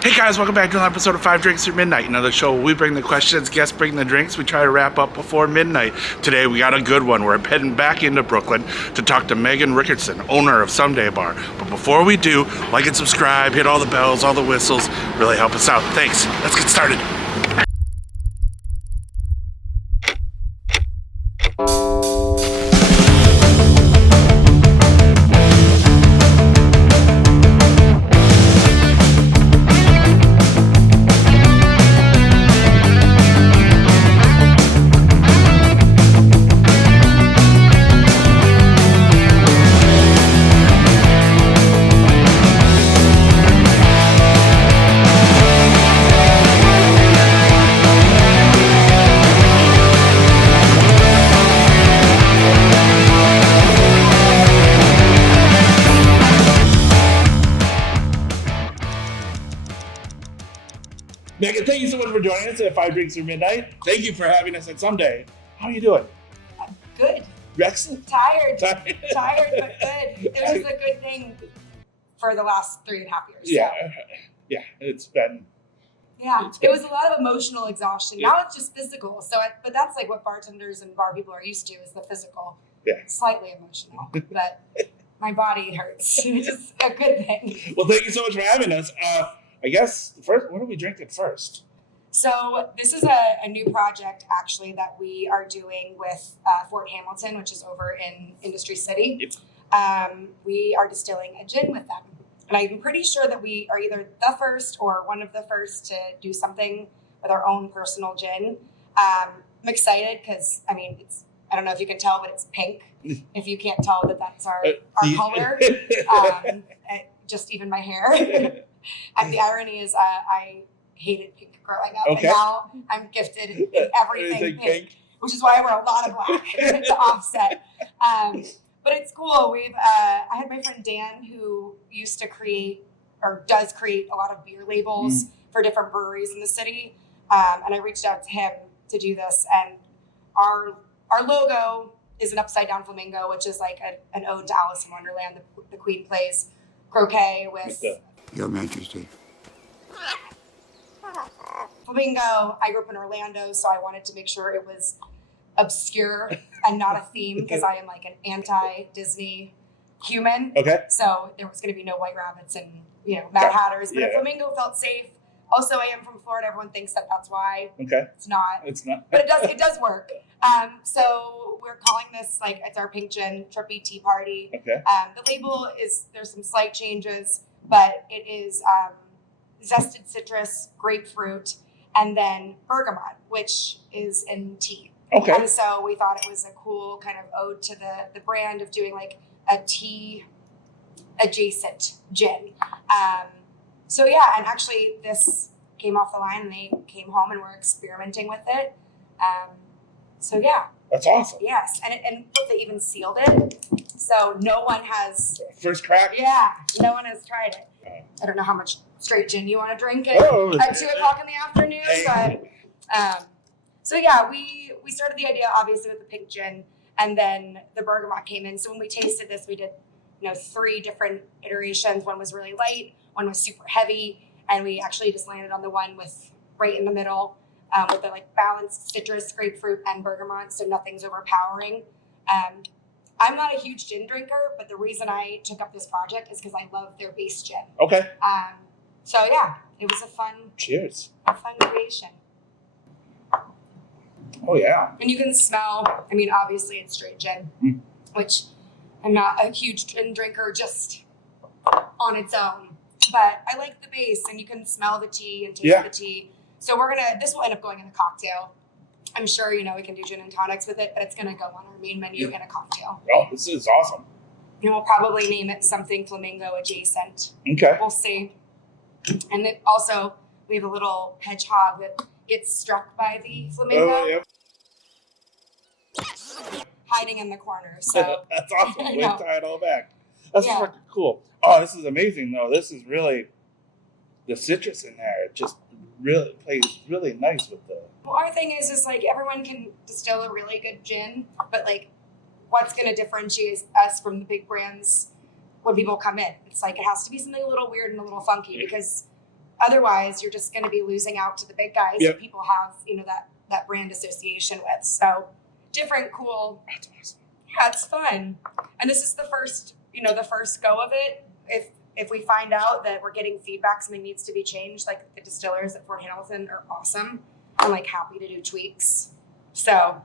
Hey guys, welcome back to another episode of 5 Drinks Through Midnight. Another show where we bring the questions, guests bring the drinks. We try to wrap up before midnight. Today we got a good one. We're heading back into Brooklyn to talk to Megan Rickerson, owner of Someday Bar. But before we do, like and subscribe, hit all the bells, all the whistles. Really help us out. Thanks. Let's get started. Megan, thank you so much for joining us at 5 Drinks Through Midnight. Thank you for having us at Someday. How are you doing? Good. Excellent. Tired, but good. It was a good thing for the last 3.5 years. Yeah, so. yeah, it's been. Yeah, it was a lot of emotional exhaustion. Yeah. Now it's just physical. But that's like what bartenders and bar people are used to, is the physical. Yeah. Slightly emotional, but my body hurts, which is a good thing. Well, thank you so much for having us. I guess first, what are we drinking first? So this is a new project actually that we are doing with Fort Hamilton, which is over in Industry City. Yep. We are distilling a gin with them. And I'm pretty sure that we are either the first or one of the first to do something with our own personal gin. I'm excited because, I don't know if you can tell, but it's pink. If you can't tell that's our color, just even my hair. And the irony is I hated pink growing up. Okay. And now I'm gifted in everything pink, which is why I wear a lot of black to offset. But it's cool. I had my friend Dan, who used to create or does create a lot of beer labels for different breweries in the city. And I reached out to him to do this. And our logo is an upside down flamingo, which is like an ode to Alice in Wonderland. The Queen plays croquet with Your Majesty. flamingo. I grew up in Orlando, so I wanted to make sure it was obscure and not a theme, because I am like an anti-Disney human. Okay. So there was going to be no white rabbits and Mad Hatters, but a flamingo felt safe. Also, I am from Florida. Everyone thinks that's why. Okay. It's not. It's not. But it does work. So we're calling this, like, it's our pink gin trippy tea party. Okay. The label there's some slight changes, but it is zested citrus, grapefruit, and then bergamot, which is in tea. Okay. And so we thought it was a cool kind of ode to the brand of doing like a tea adjacent gin. So yeah, and actually this came off the line and they came home and were experimenting with it. So yeah. That's awesome. Yes, and they even sealed it, so no one has. First crack? Yeah, no one has tried it. I don't know how much straight gin you want to drink at 2 o'clock in the afternoon, but so yeah, we started the idea obviously with the pink gin, and then the bergamot came in. So when we tasted this, we did 3 different iterations. One was really light, one was super heavy, and we actually just landed on the one with right in the middle. With the balanced citrus, grapefruit, and bergamot, so nothing's overpowering. I'm not a huge gin drinker, but the reason I took up this project is because I love their base gin. Okay. So yeah, it was a fun creation. Oh yeah. And you can smell. Obviously it's straight gin, which I'm not a huge gin drinker just on its own, but I like the base, and you can smell the tea and taste the tea. So this will end up going in a cocktail. I'm sure, we can do gin and tonics with it, but it's going to go on our main menu in a cocktail. Oh, this is awesome. And we'll probably name it something flamingo adjacent. Okay. We'll see. And then also, we have a little hedgehog that gets struck by the flamingo. Oh, yeah. Hiding in the corner. So that's awesome. We tie it all back. That's fucking cool. Oh, this is amazing, though. This is really the citrus in there. It just really plays really nice with the. Well, our thing is like everyone can distill a really good gin, but like what's going to differentiate us from the big brands when people come in? It's like it has to be something a little weird and a little funky because otherwise you're just going to be losing out to the big guys that people have, that brand association with. So different, cool. That's awesome. Yeah, it's fun. And this is the first go of it. If we find out that we're getting feedback, something needs to be changed, like the distillers at Fort Hamilton are awesome. I'm like happy to do tweaks. So,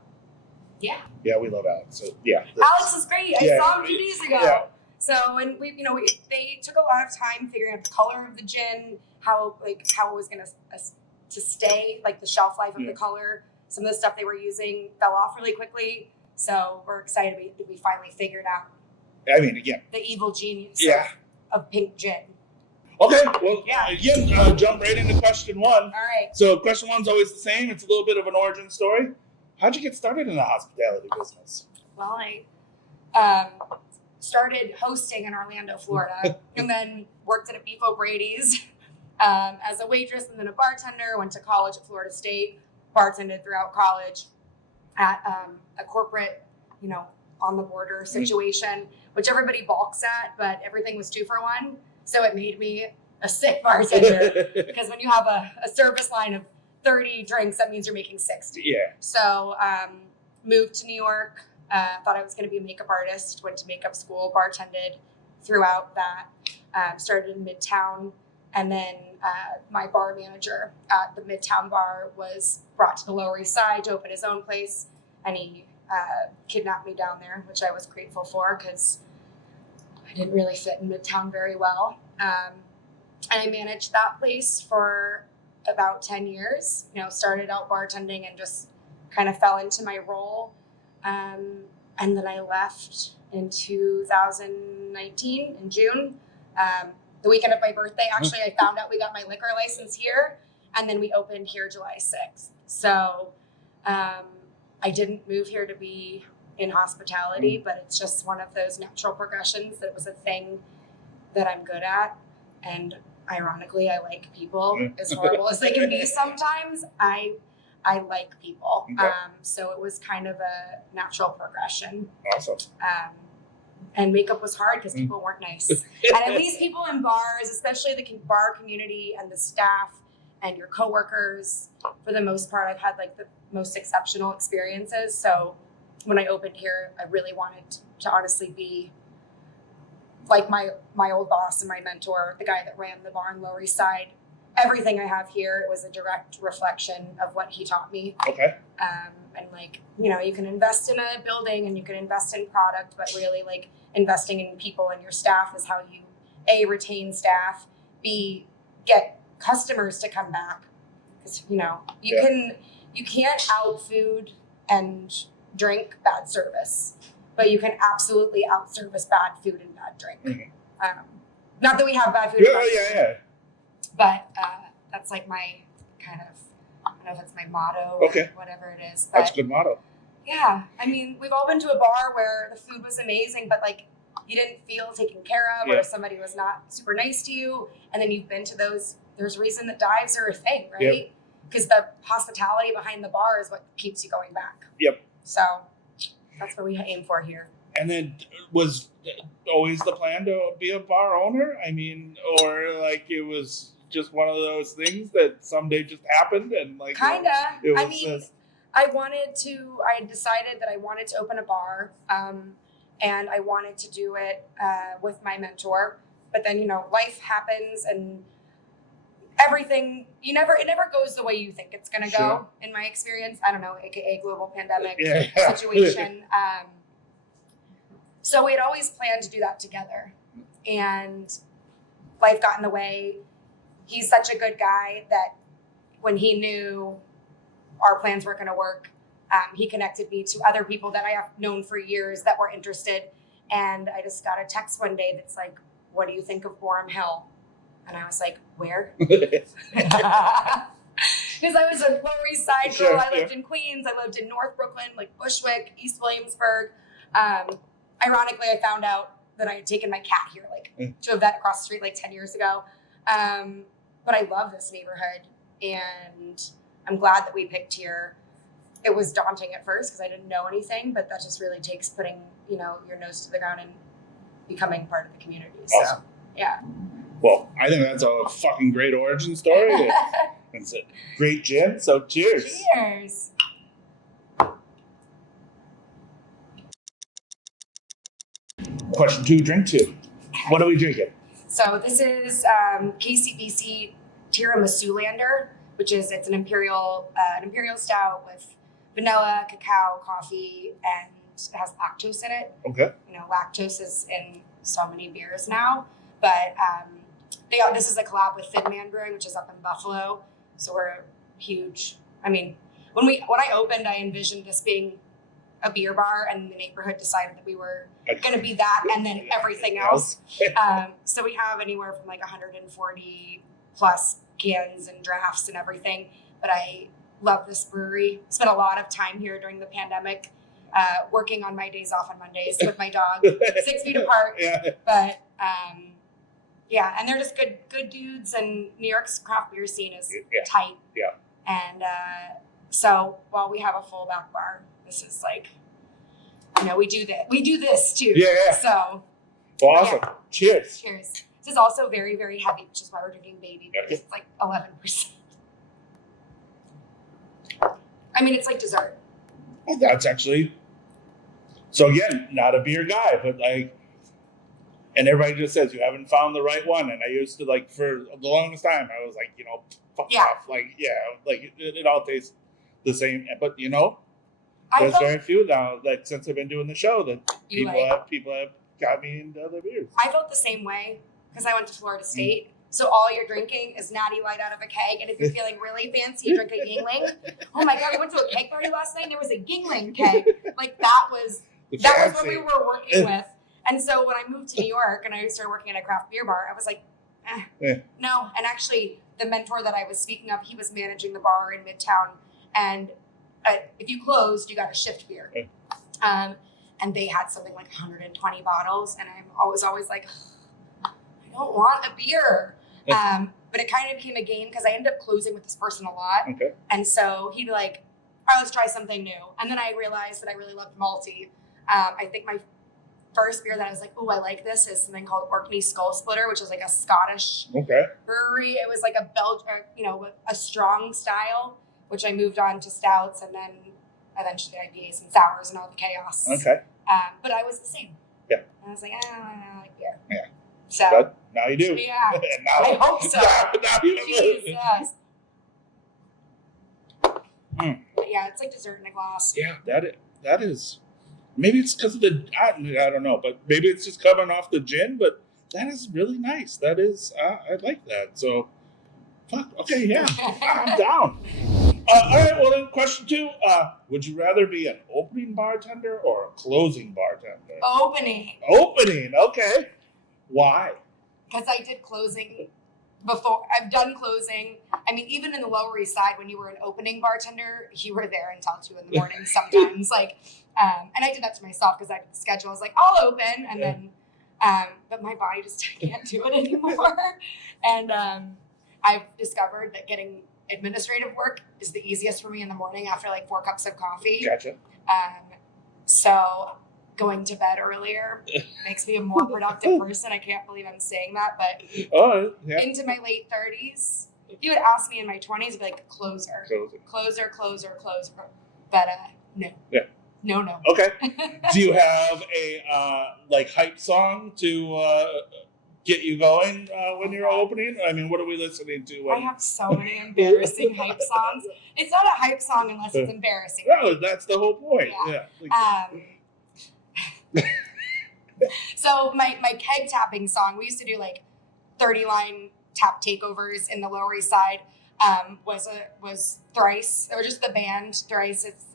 yeah. Yeah, we love Alex. So, yeah. Alex is great. I saw him 2 days ago. Yeah. So, and they took a lot of time figuring out the color of the gin, how it was going to stay, like the shelf life of the color. Some of the stuff they were using fell off really quickly. So we're excited that we finally figured out. I mean, again, the evil genius of pink gin. Okay, well, again, jump right into question one. All right. So question one's always the same. It's a little bit of an origin story. How'd you get started in the hospitality business? Well, I started hosting in Orlando, Florida, and then worked at a Beef O'Brady's as a waitress and then a bartender. Went to college at Florida State, bartended throughout college at a corporate, on the border situation, which everybody balks at, but everything was 2 for 1. So it made me a sick bartender because when you have a service line of 30 drinks, that means you're making 60. Yeah. So moved to New York, thought I was going to be a makeup artist, went to makeup school, bartended throughout that, started in Midtown. And then my bar manager at the Midtown bar was brought to the Lower East Side to open his own place. And he kidnapped me down there, which I was grateful for because I didn't really fit in Midtown very well. And I managed that place for about 10 years, started out bartending and just kind of fell into my role. And then I left in 2019 in June. The weekend of my birthday, actually, I found out we got my liquor license here, and then we opened here July 6th. So I didn't move here to be in hospitality, but it's just one of those natural progressions that it was a thing that I'm good at. And ironically, I like people. As horrible as they can be sometimes, I like people. Okay. So it was kind of a natural progression. Awesome. And makeup was hard because people weren't nice. And at least people in bars, especially the bar community and the staff and your coworkers, for the most part, I've had like the most exceptional experiences. So when I opened here, I really wanted to honestly be like my old boss and my mentor, the guy that ran the bar on Lower East Side. Everything I have here was a direct reflection of what he taught me. Okay. And like, you can invest in a building and you can invest in product, but really like investing in people and your staff is how you A, retain staff, B, get customers to come back. Because, you can't out food and drink bad service, but you can absolutely out service bad food and bad drink. Mm-hmm. Not that we have bad food. Yeah. But that's like my kind of, I don't know if it's my motto or whatever it is. But that's a good motto. Yeah. I mean, we've all been to a bar where the food was amazing, but like you didn't feel taken care of or somebody was not super nice to you. And then you've been to those, there's a reason that dives are a thing, right? Because the hospitality behind the bar is what keeps you going back. Yep. So that's what we aim for here. And then was always the plan to be a bar owner? I mean, or like it was just one of those things that someday just happened and like kinda. I mean, I had decided that I wanted to open a bar, and I wanted to do it with my mentor. But then life happens and everything. It never goes the way you think it's gonna go. In my experience, I don't know, aka global pandemic situation. So we had always planned to do that together, and life got in the way. He's such a good guy that when he knew our plans weren't going to work, he connected me to other people that I have known for years that were interested. And I just got a text one day that's like, "What do you think of Gorham Hill?" And I was like, "Where?" Because I was a Lower East Side girl. I lived in Queens. I lived in North Brooklyn, like Bushwick, East Williamsburg. Ironically, I found out that I had taken my cat here, to a vet across the street, 10 years ago. But I love this neighborhood, and I'm glad that we picked here. It was daunting at first because I didn't know anything, but that just really takes putting, your nose to the ground and becoming part of the community. Awesome. So, yeah. Well, I think that's a fucking great origin story. It's a great gin, so cheers. Cheers. Question 2, drink 2. What are we drinking? So this is KCBC Tiramisu Lander, it's an imperial stout with vanilla, cacao, coffee, and it has lactose in it. Okay. You know, lactose is in so many beers now, but this is a collab with Thin Man Brewing, which is up in Buffalo. So we're huge. I mean, when I opened, I envisioned this being a beer bar, and the neighborhood decided that we were going to be that and then everything else. So we have anywhere from like 140 plus cans and drafts and everything. But I love this brewery. Spent a lot of time here during the pandemic, working on my days off on Mondays with my dog, 6 feet apart. Yeah. But yeah, and they're just good dudes, and New York's craft beer scene is tight. Yeah. And so while we have a full back bar, this is like, you know, we do this too. Yeah. So awesome. Yeah. Cheers. This is also very, very heavy, which is why we're drinking baby beers. It's like 11%. I mean, it's like dessert. Well, that's actually, so again, not a beer guy, but like, and everybody just says you haven't found the right one. And I used to, like, for the longest time, I was like, you know, fuck off. Like, like it all tastes the same. But, you know, there's very few now, like, since I've been doing the show, that people have got me into other beers. I felt the same way because I went to Florida State. So all you're drinking is Natty Light out of a keg. And if you're feeling really fancy, you drink a Yingling. Oh my God, we went to a keg party last night and there was a Yingling keg. Like that was what we were working with. And so when I moved to New York and I started working at a craft beer bar, I was like, no. And actually the mentor that I was speaking of, he was managing the bar in Midtown. And if you closed, you got a shift beer. And they had something like 120 bottles. And I was always like, I don't want a beer. But it kind of became a game because I ended up closing with this person a lot. Okay. And so he'd be like, all right, let's try something new. And then I realized that I really loved malty. I think my first beer that I was like, oh, I like this is something called Orkney Skull Splitter, which is like a Scottish brewery. It was like a strong style, which I moved on to stouts and then eventually IPAs and sours and all the chaos. Okay. But I was the same. Yeah. And I was like, I like beer. Yeah. So but now you do. Yeah. I hope so. Now you do. Jesus. But yeah, it's like dessert in a glass. Yeah, that is. Maybe it's because of the, I don't know, but maybe it's just coming off the gin, but that is really nice. That is, I like that. So, fuck, okay, yeah, I'm down. All right, well then, question 2. Would you rather be an opening bartender or a closing bartender? Opening, okay. Why? Because I did closing before. I've done closing. I mean, even in the Lower East Side, when you were an opening bartender, you were there until 2 a.m. sometimes. And I did that to myself because I had the schedule. I was like, I'll open, and then, but my body just can't do it anymore. And I've discovered that getting administrative work is the easiest for me in the morning after like 4 cups of coffee. Gotcha. So going to bed earlier makes me a more productive person. I can't believe I'm saying that, but into my late 30s, if you would ask me in my 20s, I'd be like closer. But no. Yeah. No. Okay. Do you have a hype song to get you going when you're opening? I mean, what are we listening to? I have so many embarrassing hype songs. It's not a hype song unless it's embarrassing. No, right? That's the whole point. Yeah. So my keg tapping song, we used to do like 30-line tap takeovers in the Lower East Side. Was Thrice. They were just the band Thrice. It's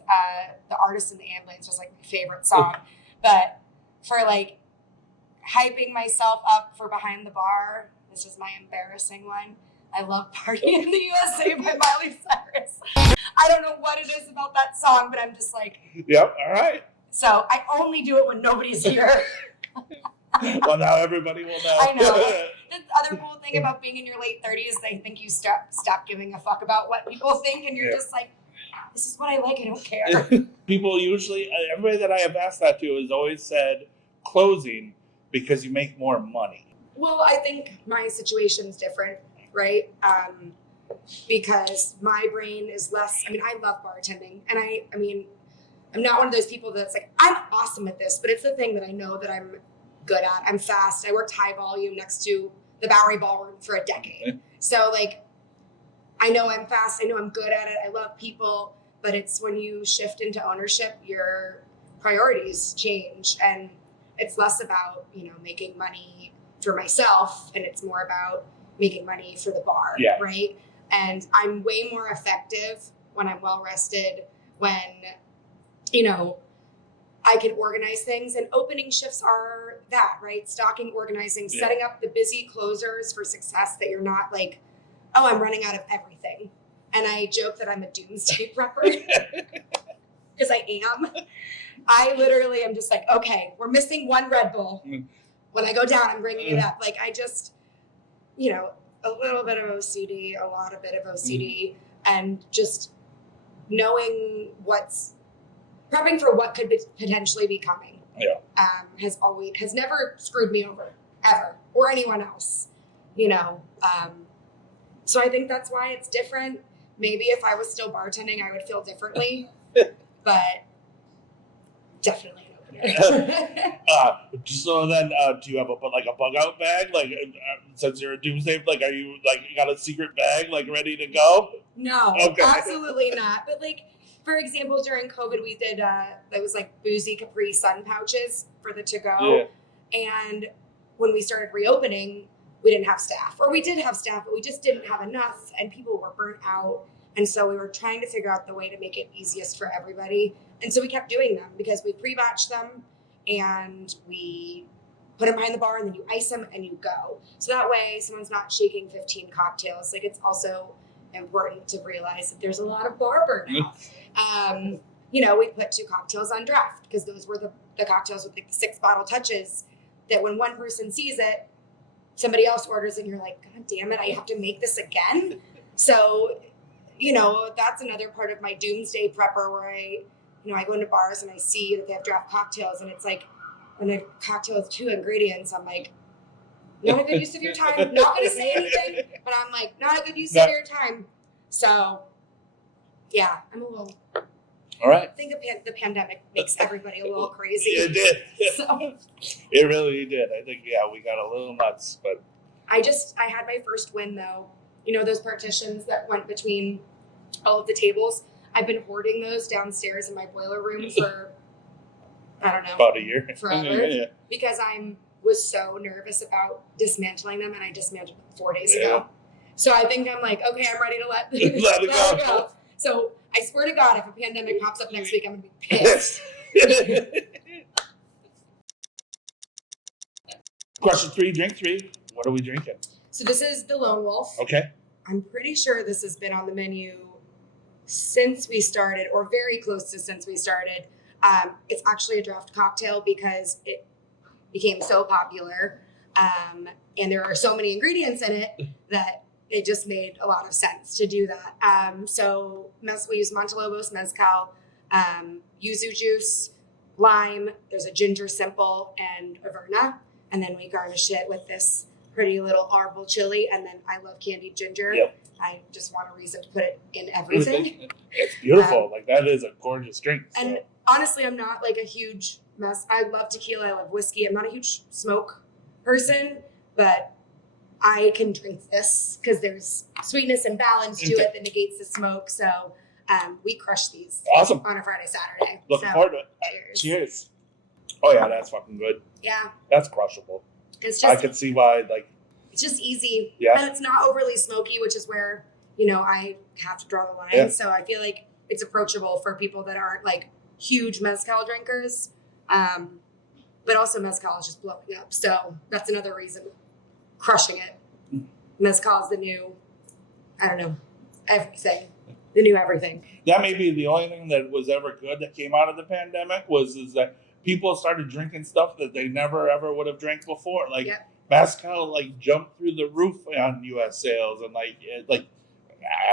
the Artist in the Ambulance was like my favorite song. But for like hyping myself up for Behind the Bar, this is my embarrassing one. I love Party in the USA by Miley Cyrus. I don't know what it is about that song, but I'm just like, yep, all right. So I only do it when nobody's here. Well, now everybody will know. I know. The other cool thing about being in your late 30s, they think you stop giving a fuck about what people think, and you're just like, this is what I like, I don't care. People usually, everybody that I have asked that to has always said closing because you make more money. Well, I think my situation's different, right? Because my brain is less, I mean, I love bartending. And I mean, I'm not one of those people that's like, I'm awesome at this, but it's the thing that I know that I'm good at. I'm fast. I worked high volume next to the Bowery Ballroom for a decade. So like, I know I'm fast. I know I'm good at it. I love people, but it's when you shift into ownership, your priorities change, and it's less about, making money for myself, and it's more about making money for the bar, right? And I'm way more effective when I'm well rested, when, I can organize things, and opening shifts are that, right? Stocking, organizing, setting up the busy closers for success, that you're not like, oh, I'm running out of everything. And I joke that I'm a doomsday prepper because I am. I literally am just like, okay, we're missing one Red Bull. When I go down, I'm bringing it up. Like, I just, a little bit of OCD, a lot of bit of OCD, and just knowing prepping for what could potentially be coming. Has never screwed me over, ever, or anyone else, So I think that's why it's different. Maybe if I was still bartending, I would feel differently, but definitely an opener. So then, do you have a bug out bag? Since you're a doomsday, are you you got a secret bag ready to go? No, absolutely not. But for example, during COVID, we did it was boozy Capri Sun pouches for the to go, and when we started reopening, we didn't have staff, or we did have staff, but we just didn't have enough, and people were burnt out. And so we were trying to figure out the way to make it easiest for everybody. And so we kept doing them because we pre-batch them and we put them behind the bar, and then you ice them and you go. So that way someone's not shaking 15 cocktails. It's also important to realize that there's a lot of bar burnout. We put 2 cocktails on draft because those were the cocktails with the 6 bottle touches that when one person sees it, somebody else orders it, and you're like, God damn it, I have to make this again. So, that's another part of my doomsday prepper where I go into bars and I see that they have draft cocktails, and it's when a cocktail with 2 ingredients, I'm like, not a good use of your time. Not going to say anything, but I'm like, not a good use of your time. So, yeah, I'm a little... All right. I think the pandemic makes everybody a little crazy. It did. So. It really did. I think, we got a little nuts, but... I had my first win, though. Those partitions that went between all of the tables. I've been hoarding those downstairs in my boiler room for, I don't know. About a year. Forever. Because I was so nervous about dismantling them, and I dismantled them 4 days ago. So I think I'm like, okay, I'm ready to let it go. So I swear to God, if a pandemic pops up next week, I'm going to be pissed. Question 3, drink 3. What are we drinking? So this is the Lone Wolf. Okay. I'm pretty sure this has been on the menu since we started, or very close to since we started. It's actually a draft cocktail because it became so popular. And there are so many ingredients in it that it just made a lot of sense to do that. So we use Montelobos Mezcal, yuzu juice, lime, there's a ginger simple, and Averna. And then we garnish it with this pretty little arbol chili. And then I love candied ginger. Yep. I just want a reason to put it in everything. It's beautiful. That is a gorgeous drink. So. And honestly, I'm not a huge mess. I love tequila. I love whiskey. I'm not a huge smoke person, but I can drink this because there's sweetness and balance to it that negates the smoke. So we crush these awesome on a Friday, Saturday. Looking forward to it. Cheers. Oh yeah, that's fucking good. Yeah. That's crushable. It's just, I can see why, it's just easy. Yeah. And it's not overly smoky, which is where, I have to draw the line. Yeah. So I feel like it's approachable for people that aren't huge mezcal drinkers. But also mezcal is just blowing up. So that's another reason. Crushing it. Mezcal is the new, I don't know, everything. The new everything. That may be the only thing that was ever good that came out of the pandemic is that people started drinking stuff that they never ever would have drank before. Mezcal jumped through the roof on U.S. sales, and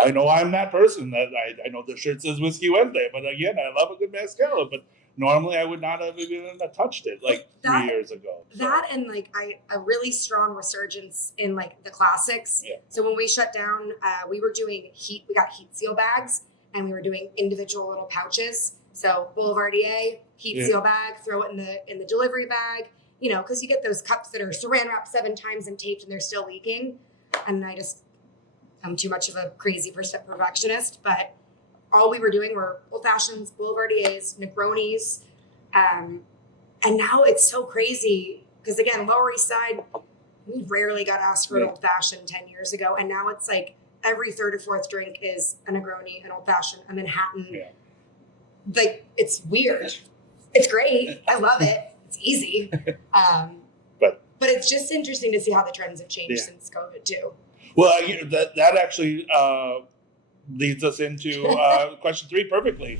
I know I'm that person that I know the shirt says Whiskey Wednesday, but again, I love a good mezcal, but normally I would not have even touched it like 3 years ago. So. That and like a really strong resurgence in like the classics. Yeah. So when we shut down, we were doing we got heat seal bags, and we were doing individual little pouches. So Boulevardier, heat seal bag, throw it in the delivery bag, you know, because you get those cups that are saran wrapped 7 times and taped and they're still leaking. And I'm too much of a crazy perfectionist, but all we were doing were old fashions, Boulevardiers, Negronis. And now it's so crazy because, again, Lower East Side, we rarely got asked for an old fashioned 10 years ago. And now it's like every third or fourth drink is a Negroni, an old fashioned, a Manhattan. Yeah. Like, it's weird. It's great. I love it. It's easy. But it's just interesting to see how the trends have changed since COVID too. Well, that actually leads us into question 3 perfectly.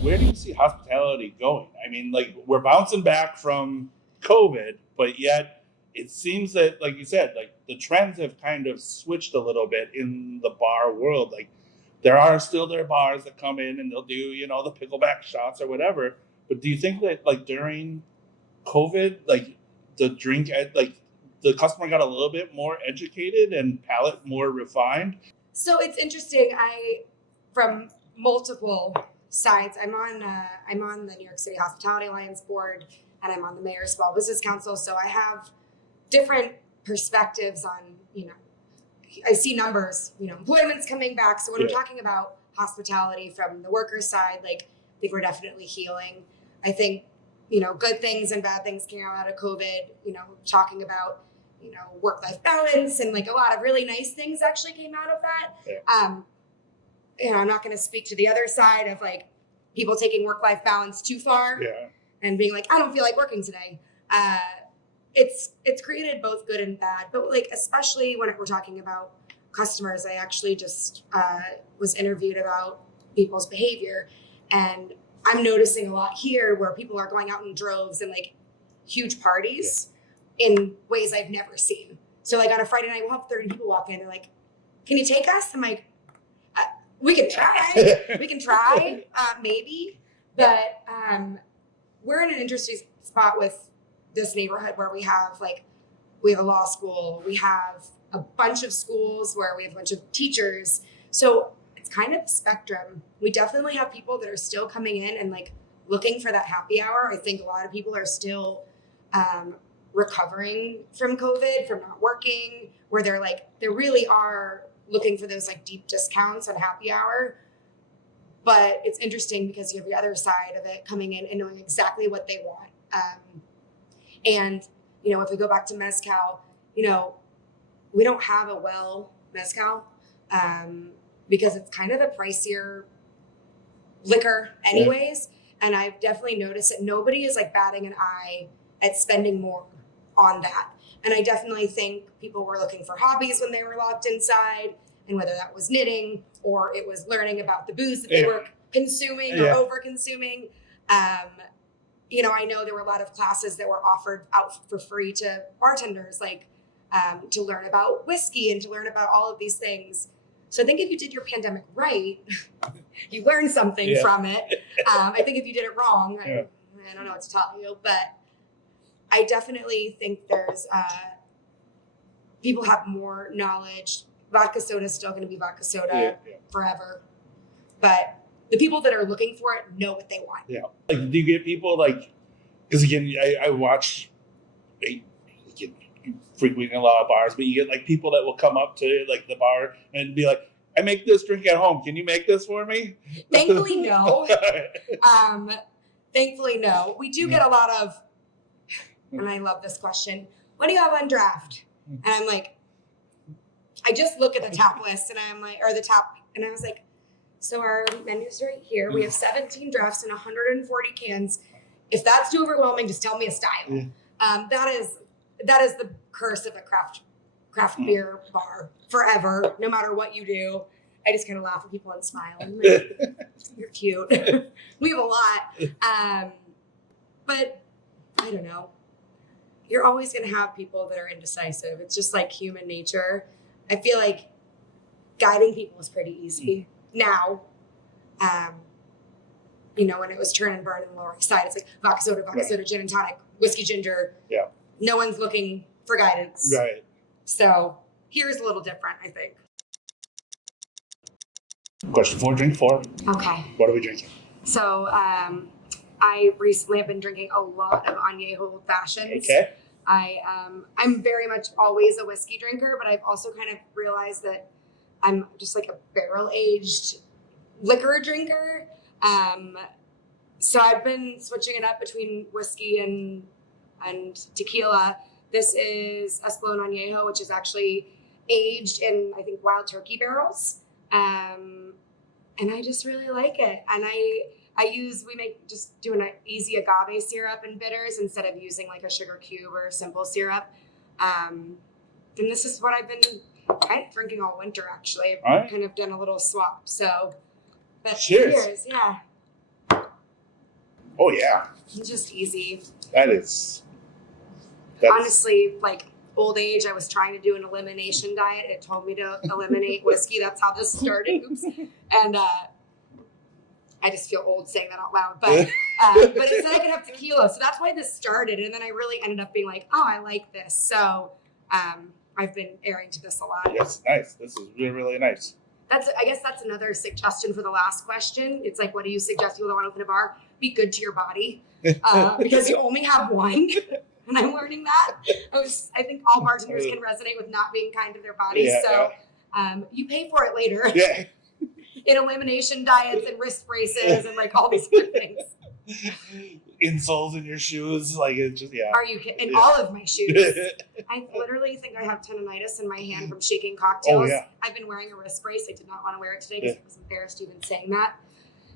Where do you see hospitality going? I mean, like, we're bouncing back from COVID, but yet it seems that, like you said, like the trends have kind of switched a little bit in the bar world. Like, there are still bars that come in and they'll do, you know, the pickleback shots or whatever. But do you think that, like, during COVID, like the customer got a little bit more educated and palate more refined? So it's interesting. From multiple sides, I'm on the New York City Hospitality Alliance board, and I'm on the Mayor's Small Business Council. So I have different perspectives on, you know, I see numbers, you know, employment's coming back. So when we're talking about hospitality from the workers' side, like, I think we're definitely healing. I think, you know, good things and bad things came out of COVID, you know, talking about, you know, work-life balance, and like a lot of really nice things actually came out of that. Yeah. You know, I'm not going to speak to the other side of like people taking work-life balance too far and being like, I don't feel like working today. It's created both good and bad, but like, especially when we're talking about customers, I actually just was interviewed about people's behavior, and I'm noticing a lot here where people are going out in droves and like huge parties in ways I've never seen. So like on a Friday night, we'll have 30 people walk in. They're like, can you take us? I'm like, we can try. We can try, maybe. But we're in an interesting spot with this neighborhood where we have a law school. We have a bunch of schools where we have a bunch of teachers. So it's kind of a spectrum. We definitely have people that are still coming in and like looking for that happy hour. I think a lot of people are still recovering from COVID, from not working, where they really are looking for those like deep discounts on happy hour. But it's interesting because you have the other side of it coming in and knowing exactly what they want. And, you know, if we go back to mezcal, you know, we don't have a mezcal because it's kind of a pricier liquor anyways. Yeah. And I've definitely noticed that nobody is like batting an eye at spending more on that. And I definitely think people were looking for hobbies when they were locked inside, and whether that was knitting or it was learning about the booze that they were consuming or over consuming. You know, I know there were a lot of classes that were offered out for free to bartenders, like to learn about whiskey and to learn about all of these things. So I think if you did your pandemic right, you learned something from it. I think if you did it wrong, I don't know what to tell you, but I definitely think there's people have more knowledge. Vodka soda is still going to be vodka soda forever, but the people that are looking for it know what they want. Yeah. Like, do you get people like, because again, I watch, frequenting a lot of bars, but you get like people that will come up to like the bar and be like, I make this drink at home. Can you make this for me? Thankfully, no. Thankfully, no. We do get a lot of, and I love this question, what do you have on draft? And I'm like, I just look at the top list and I'm like, or the top, and I was like, so our menu's right here. We have 17 drafts and 140 cans. If that's too overwhelming, just tell me a style. That is the curse of a craft beer bar forever, no matter what you do. I just kind of laugh at people and smile. I'm like, you're cute. We have a lot. But I don't know. You're always going to have people that are indecisive. It's just like human nature. I feel like guiding people is pretty easy now. when it was Turn and Burn in the Lower East Side, it's like vodka soda, gin and tonic, whiskey ginger. Yeah. No one's looking for guidance. Right. So here's a little different, I think. Question 4, drink 4. Okay. What are we drinking? So I recently have been drinking a lot of Añejo Old Fashions. Okay. I'm very much always a whiskey drinker, but I've also kind of realized that I'm just like a barrel-aged liquor drinker. So I've been switching it up between whiskey and tequila. This is Espolón Añejo, which is actually aged in, I think, wild turkey barrels. And I just really like it. And we do an easy agave syrup and bitters instead of using like a sugar cube or a simple syrup. And this is what I've been drinking all winter, actually. I've All right. kind of done a little swap. So, but Cheers. Yeah. Oh, yeah. It's just easy. That's Honestly, like old age, I was trying to do an elimination diet. It told me to eliminate whiskey. That's how this started. Oops. And I just feel old saying that out loud. But it said I could have tequila. So that's why this started. And then I really ended up being like, oh, I like this. So I've been airing to this a lot. Yes, nice. This is really, really nice. I guess that's another suggestion for the last question. It's like, what do you suggest people that want to open a bar? Be good to your body because you only have one. And I'm learning that. I think all bartenders can resonate with not being kind to their bodies. You pay for it later. Yeah. In elimination diets and wrist braces and like all these other things. Insoles in your shoes, like it's just Are you kidding? In all of my shoes. I literally think I have tendonitis in my hand from shaking cocktails. Oh, yeah. I've been wearing a wrist brace. I did not want to wear it today because I was embarrassed even saying that.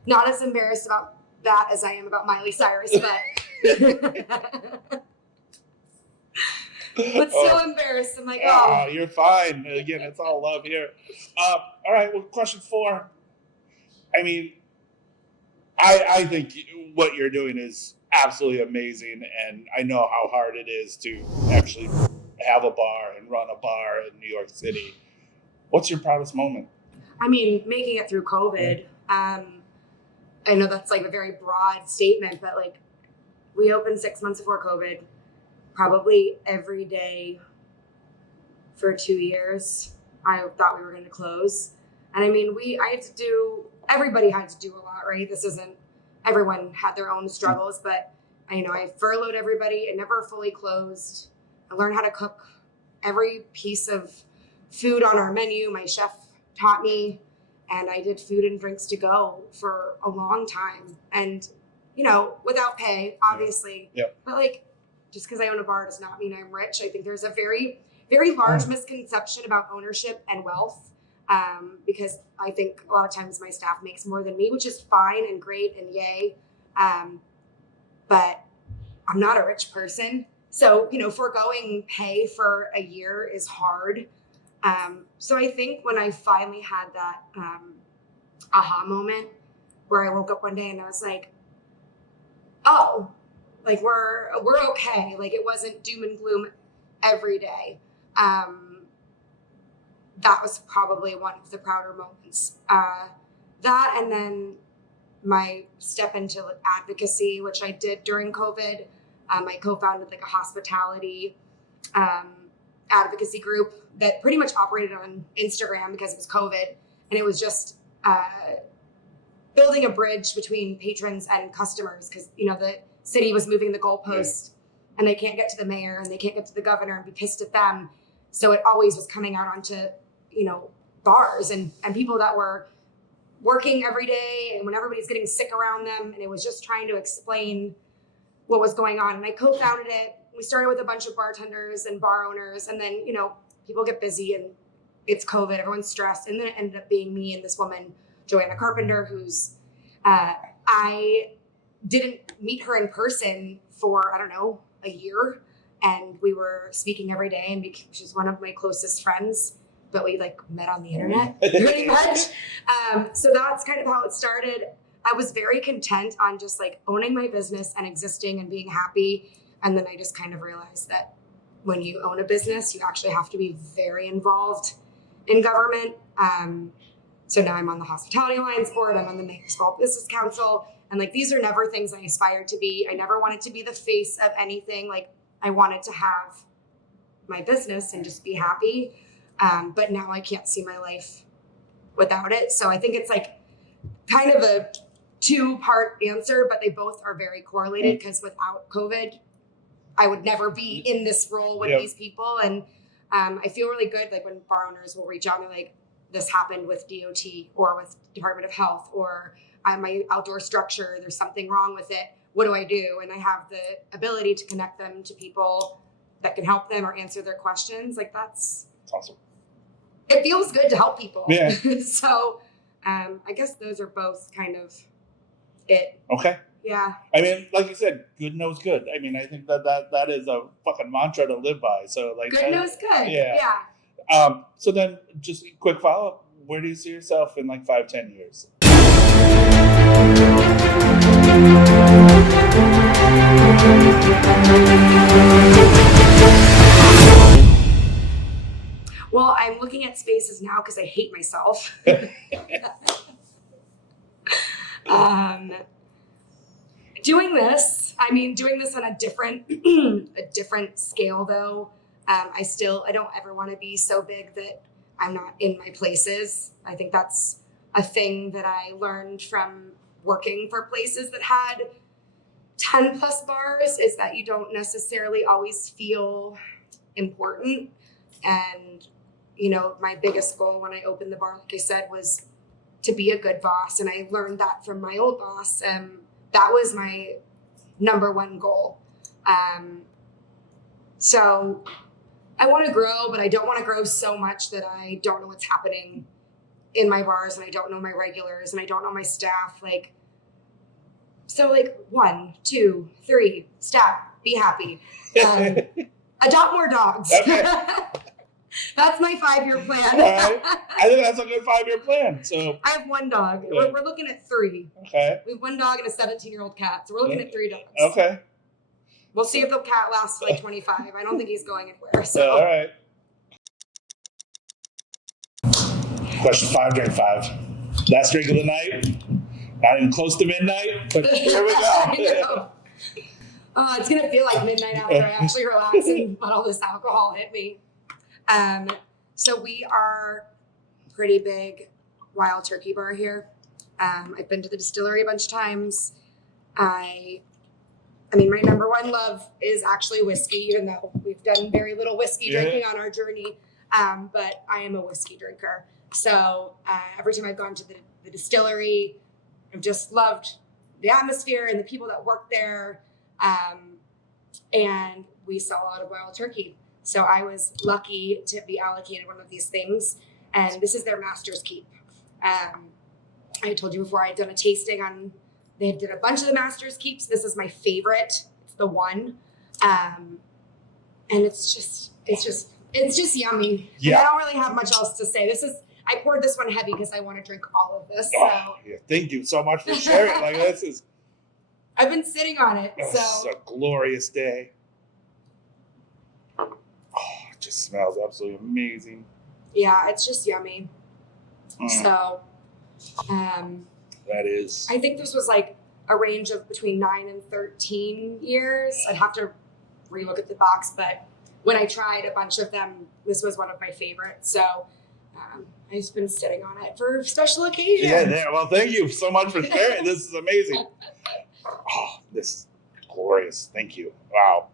Not as embarrassed about that as I am about Miley Cyrus, but still embarrassed. I'm like, oh. You're fine. Again, it's all love here. All right, well, question 4. I mean, I think what you're doing is absolutely amazing, and I know how hard it is to actually have a bar and run a bar in New York City. What's your proudest moment? I mean, making it through COVID. I know that's like a very broad statement, but like we opened 6 months before COVID, probably every day for 2 years. I thought we were going to close. And I mean, everybody had to do a lot, right? Everyone had their own struggles, but I furloughed everybody. It never fully closed. I learned how to cook every piece of food on our menu. My chef taught me, and I did food and drinks to go for a long time. And, without pay, obviously. Yep. But like, just because I own a bar does not mean I'm rich. I think there's a very, very large misconception about ownership and wealth. Because I think a lot of times my staff makes more than me, which is fine and great and yay. But I'm not a rich person. So, foregoing pay for a year is hard. So I think when I finally had that aha moment where I woke up one day and I was like, oh, like we're okay. Like it wasn't doom and gloom every day. That was probably one of the prouder moments. That and then my step into advocacy, which I did during COVID. I co-founded like a hospitality advocacy group that pretty much operated on Instagram because it was COVID. And it was just building a bridge between patrons and customers because, the city was moving the goalpost and they can't get to the mayor and they can't get to the governor and be pissed at them. So it always was coming out onto bars and people that were working every day and when everybody's getting sick around them. And it was just trying to explain what was going on. And I co-founded it. We started with a bunch of bartenders and bar owners. And then, people get busy and it's COVID, everyone's stressed. And then it ended up being me and this woman, Joanna Carpenter, who's, I didn't meet her in person for, a year. And we were speaking every day and she's one of my closest friends. But we met on the internet pretty much. So that's kind of how it started. I was very content on just owning my business and existing and being happy. And then I just kind of realized that when you own a business, you actually have to be very involved in government. So now I'm on the Hospitality Alliance board. I'm on the Small Business Council. And like, these are never things I aspired to be. I never wanted to be the face of anything. Like, I wanted to have my business and just be happy. But now I can't see my life without it. So I think it's like kind of a 2-part answer, but they both are very correlated, because without COVID, I would never be in this role with these people. And I feel really good, like when bar owners will reach out and they're like, this happened with DOT or with Department of Health, or my outdoor structure, there's something wrong with it. What do I do? And I have the ability to connect them to people that can help them or answer their questions. Like, that's awesome. It feels good to help people. Yeah. So I guess those are both kind of it. Okay. Yeah. I mean, like you said, good knows good. I mean, I think that is a fucking mantra to live by. So like, good knows good. Yeah. So then, just a quick follow up. Where do you see yourself in like 5-10 years? Well, I'm looking at spaces now because I hate myself. Doing this on a different scale though. I don't ever want to be so big that I'm not in my places. I think that's a thing that I learned from working for places that had 10 plus bars, is that you don't necessarily always feel important. And, you know, my biggest goal when I opened the bar, like I said, was to be a good boss. And I learned that from my old boss. That was my number one goal. So I want to grow, but I don't want to grow so much that I don't know what's happening in my bars, and I don't know my regulars, and I don't know my staff. So 1, 2, 3, staff, be happy. Adopt more dogs. Okay. That's my 5-year plan. All right. I think that's a good 5-year plan. So I have 1 dog. Yeah. We're looking at 3. Okay. We have 1 dog and a 17-year-old cat. So we're looking at 3 dogs. Okay. We'll see if the cat lasts for 25. I don't think he's going anywhere. So all right. Question 5, drink 5. Last drink of the night. Not even close to midnight, but here we go. I know. Oh, it's gonna feel like midnight after I actually relax and let all this alcohol hit me. So we are pretty big wild turkey bar here. I've been to the distillery a bunch of times. I mean, my number one love is actually whiskey, even though we've done very little whiskey drinking on our journey. But I am a whiskey drinker. So every time I've gone to the distillery, I've just loved the atmosphere and the people that work there. And we sell a lot of wild turkey. So I was lucky to be allocated one of these things. And this is their Master's Keep. I told you before, I had done a tasting they did a bunch of the Master's Keeps. This is my favorite. It's the one. And it's just yummy. Yeah. And I don't really have much else to say. I poured this one heavy because I want to drink all of this. So. Oh, yeah. Thank you so much for sharing. I've been sitting on it. This So is a glorious day. Oh, it just smells absolutely amazing. yeah, it's just yummy. So that is. I think this was like a range of between 9 and 13 years. I'd have to relook at the box, but when I tried a bunch of them, this was one of my favorites. So I've just been sitting on it for special occasions. Yeah, well, thank you so much for sharing. This is amazing. Oh, this is glorious. Thank you. Wow.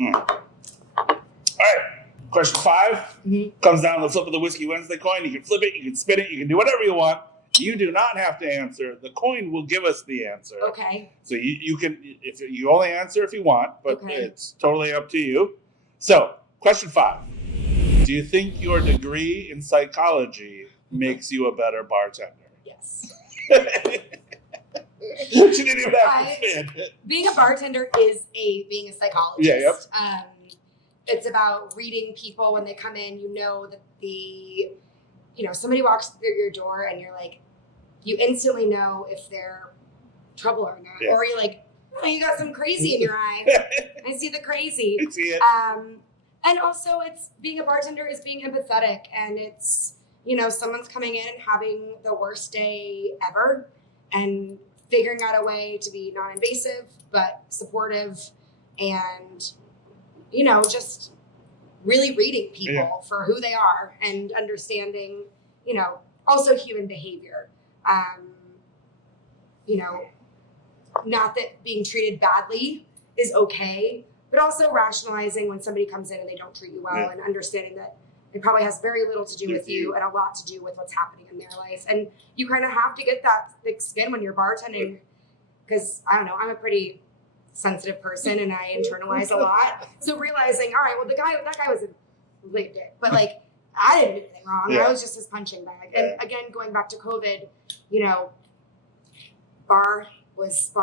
All right. Question 5 comes down to the flip of the Whiskey Wednesday coin. You can flip it, you can spin it, you can do whatever you want. You do not have to answer. The coin will give us the answer. Okay. So you can, if you only answer if you want, but Okay. it's totally up to you. So, question 5. Do you think your degree in psychology makes you a better bartender? Yes. She didn't even have to spin. Being a bartender is being a psychologist. Yeah, yep. It's about reading people when they come in. You know that somebody walks through your door and you're like, you instantly know if they're trouble or not. Yeah. Or you're like, oh, you got some crazy in your eye. I see the crazy. I see it. And also being a bartender is being empathetic, and it's, someone's coming in and having the worst day ever. and figuring out a way to be non-invasive but supportive, and just really reading people for who they are and understanding also human behavior. Not that being treated badly is okay, but also rationalizing when somebody comes in and they don't treat you well, and understanding that it probably has very little to do with you and a lot to do with what's happening in their life. And you kind of have to get that thick skin when you're bartending, because I don't know, I'm a pretty sensitive person and I internalize a lot. So realizing, all right, well, that guy was a complete dick, but like, I didn't do anything wrong. I was just his punching bag. And again, going back to COVID, bar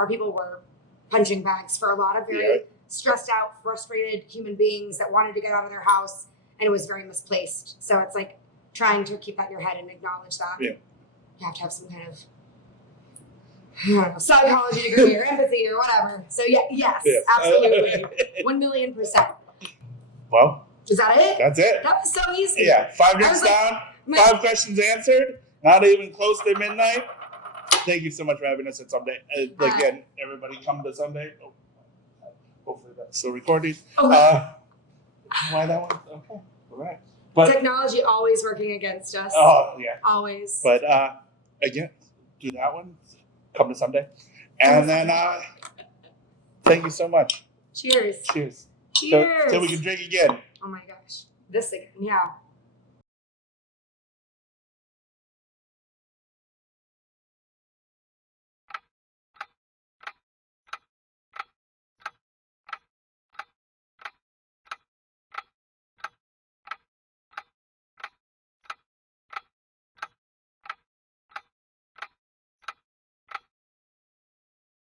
people were punching bags for a lot of very stressed out, frustrated human beings that wanted to get out of their house, and it was very misplaced. So it's like trying to keep that in your head and acknowledge that. Yeah. You have to have some kind of psychology degree or empathy or whatever. So yes, absolutely. 1,000,000%. Well, is that it? That's it. That was so easy. Yeah, 5 drinks down, 5 questions answered, not even close to midnight. Thank you so much for having us at Someday. Again, everybody come to Someday. Oh, hopefully that's still recording. Why that one? Okay, all right. But technology always working against us. Oh, yeah. Always. But again, do that one. Come to Someday. And then thank you so much. Cheers. Cheers. Cheers. So we can drink again. Oh my gosh. This again. Yeah.